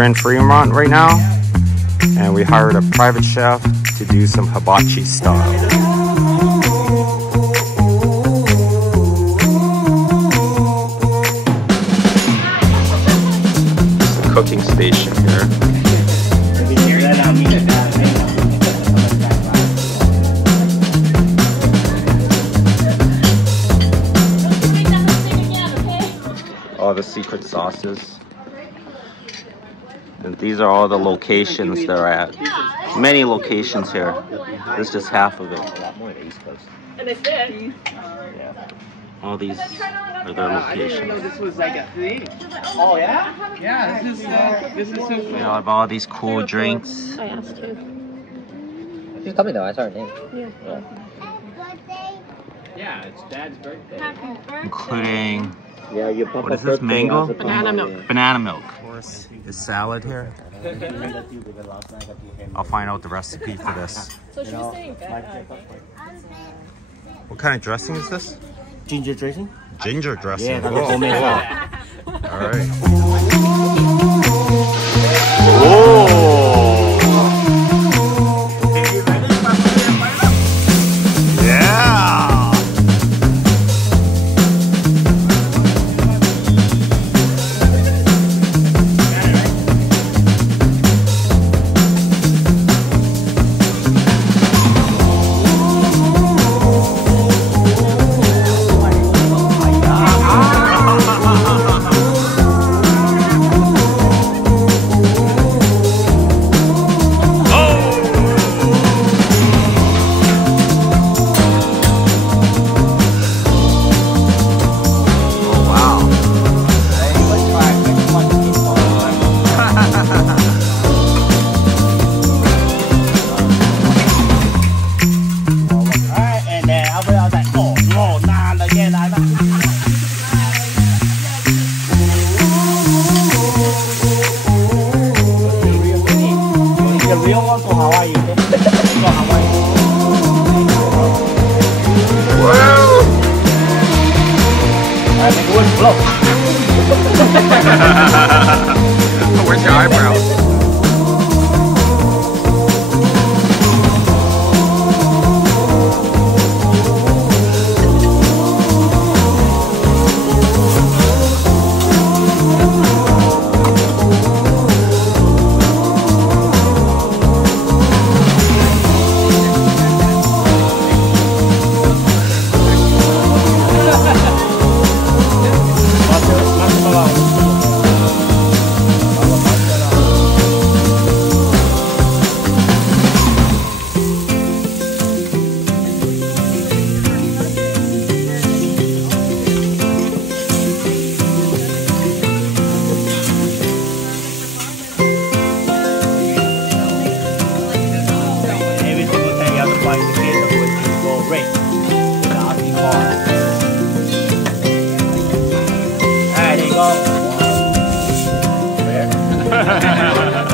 We're in Fremont right now, and we hired a private chef to do some hibachi style. Cooking station here. All the secret sauces. And these are all the locations they're at. Many locations here. This is just half of it. All these are their locations. This was like a thing. Oh yeah? Yeah, this is so cool. We have all these cool drinks. I asked too. She's coming though, I saw her name. Yeah. Yeah, it's Dad's birthday. Including, what is this, mango? Banana milk. Banana milk. Of course, is salad here. I'll find out the recipe for this. So she was saying What kind of dressing is this? Ginger dressing? Ginger dressing. Yeah, that's Whoa. homemade as well. All right. Whoa. Where's your eyebrows? Alright, there you go.